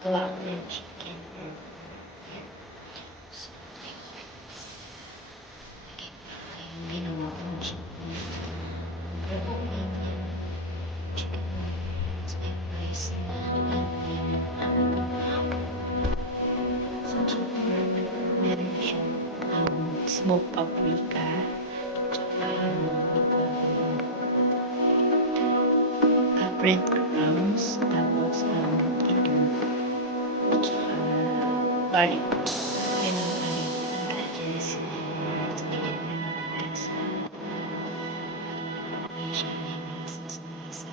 Gawa ko ng chicken. So, yung ginawa ko ng chicken. Pero okay yan. Chicken wings, egg rice na. So, chicken burger, meron siyang smoked paprika. Tsaka breadcrumbs. Tapos ito. Tsaka garlic. Yan ang ingredients. Tapos tingnan mo natin sa chicken sa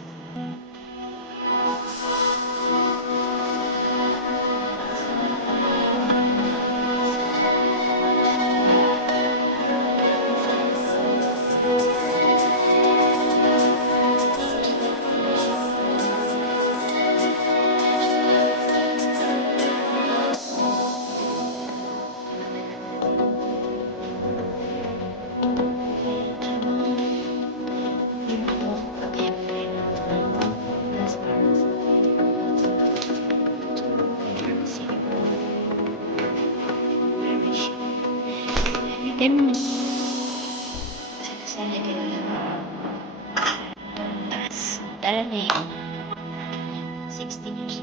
then sana din taas tara na yun 16 years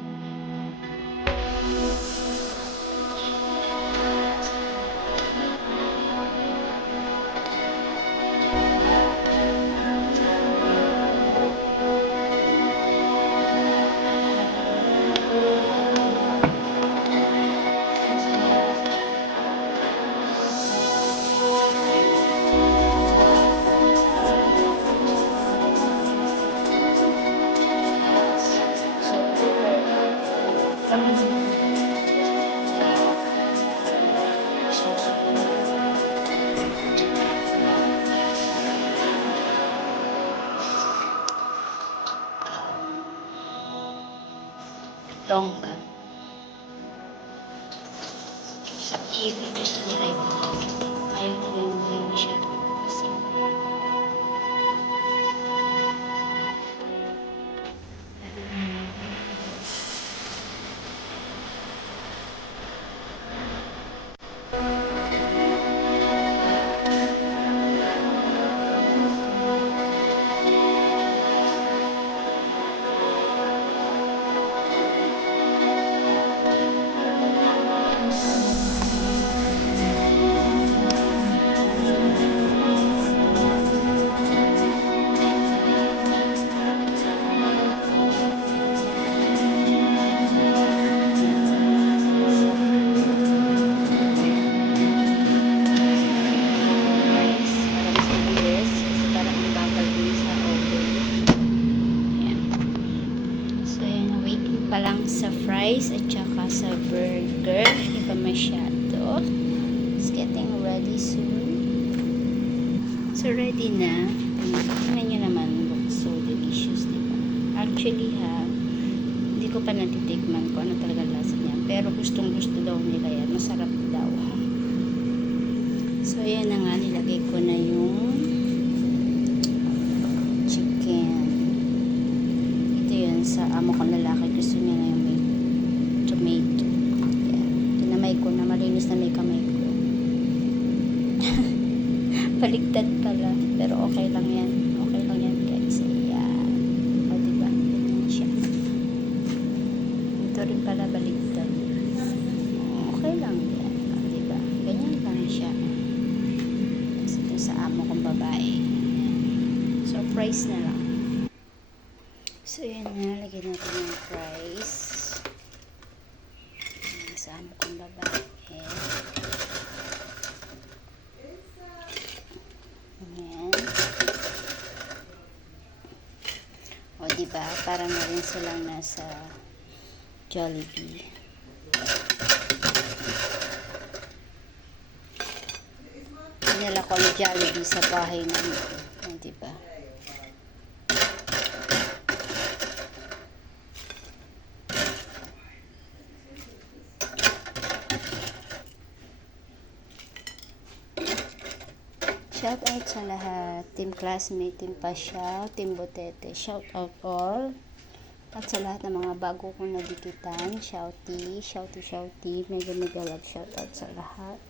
tongka sa TV gusto nila ito ayaw ko yung masyado kasi pa lang sa fries at saka sa burger. Hindi pa masyado. It's getting ready soon. So, ready na. Tingnan nyo naman. Looks so delicious, diba? Actually, hindi ko pa natitikman kung ano talaga lasa niya. Pero gustong gusto daw nila yan. Masarap daw. So, ayan na nga. Nilagay ko na yung chicken. Sa amo kong lalaki gusto niya na yung may tomato. Yan. Tinamay ko na malinis na may kamay ko. Baligtad pala. Pero okay lang yan. Okay lang yan guys. Ayan. O diba? Ganyan siya. Ito rin pala baligtad. Okay lang yan. O diba? Ganyan lang siya. Kasi ito sa amo kong babae. Ayan. Surprise na lang. So, yun na. Lagyan natin yung fries. Kasama kong babae. Ayan. O, diba? Parang na rin silang nasa Jollibee. Pinala ko ang Jollibee sa bahay namin. O, diba? Shout out sa lahat. Team classmate, team Pasyaw, team Botete. Shout out all. At sa lahat ng mga bago kong nadikitan, shouty, mega love shoutout sa lahat.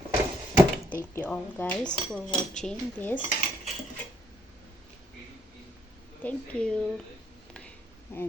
Thank you all guys for watching this. Thank you.